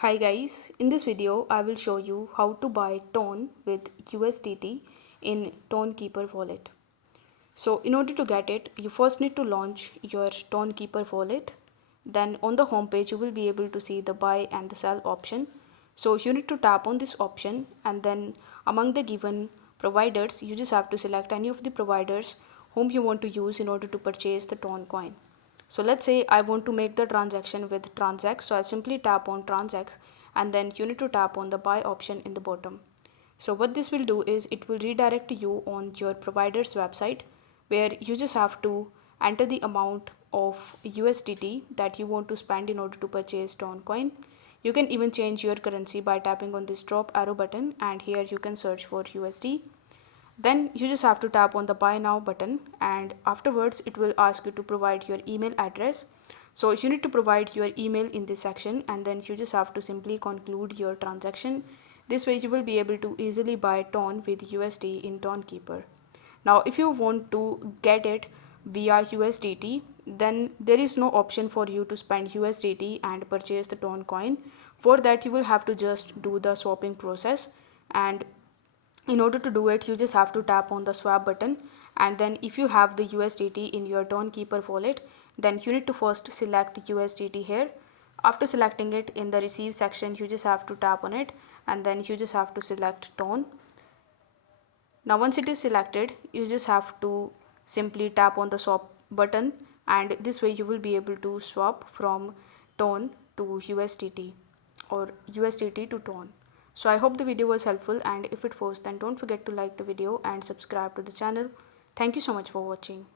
Hi guys, in this video I will show you how to buy Ton with USDT in TonKeeper wallet. So in order to get it, you first need to launch your TonKeeper wallet. Then on the home page you will be able to see the buy and the sell option. So you need to tap on this option, and then among the given providers you just have to select any of the providers whom you want to use in order to purchase the Ton coin. So let's say I want to make the transaction with Transact. So I simply tap on Transact, and then you need to tap on the buy option in the bottom. So what this will do is it will redirect you on your provider's website, where you just have to enter the amount of USDT that you want to spend in order to purchase Ton coin. You can even change your currency by tapping on this drop arrow button, and here you can search for USD. Then you just have to tap on the buy now button, and afterwards it will ask you to provide your email address. So you need to provide your email in this section, and then you just have to simply conclude your transaction. This way you will be able to easily buy Ton with USD in TonKeeper. Now if you want to get it via USDT, then there is no option for you to spend USDT and purchase the Ton coin. For that you will have to just do the swapping process, and in order to do it you just have to tap on the swap button, and then if you have the USDT in your TonKeeper wallet, then you need to first select USDT here. After selecting it, in the receive section you just have to tap on it, and then you just have to select Ton. Now once it is selected, you just have to simply tap on the swap button, and this way you will be able to swap from Ton to USDT or USDT to Ton. So I hope the video was helpful, and if it was, then don't forget to like the video and subscribe to the channel. Thank you so much for watching.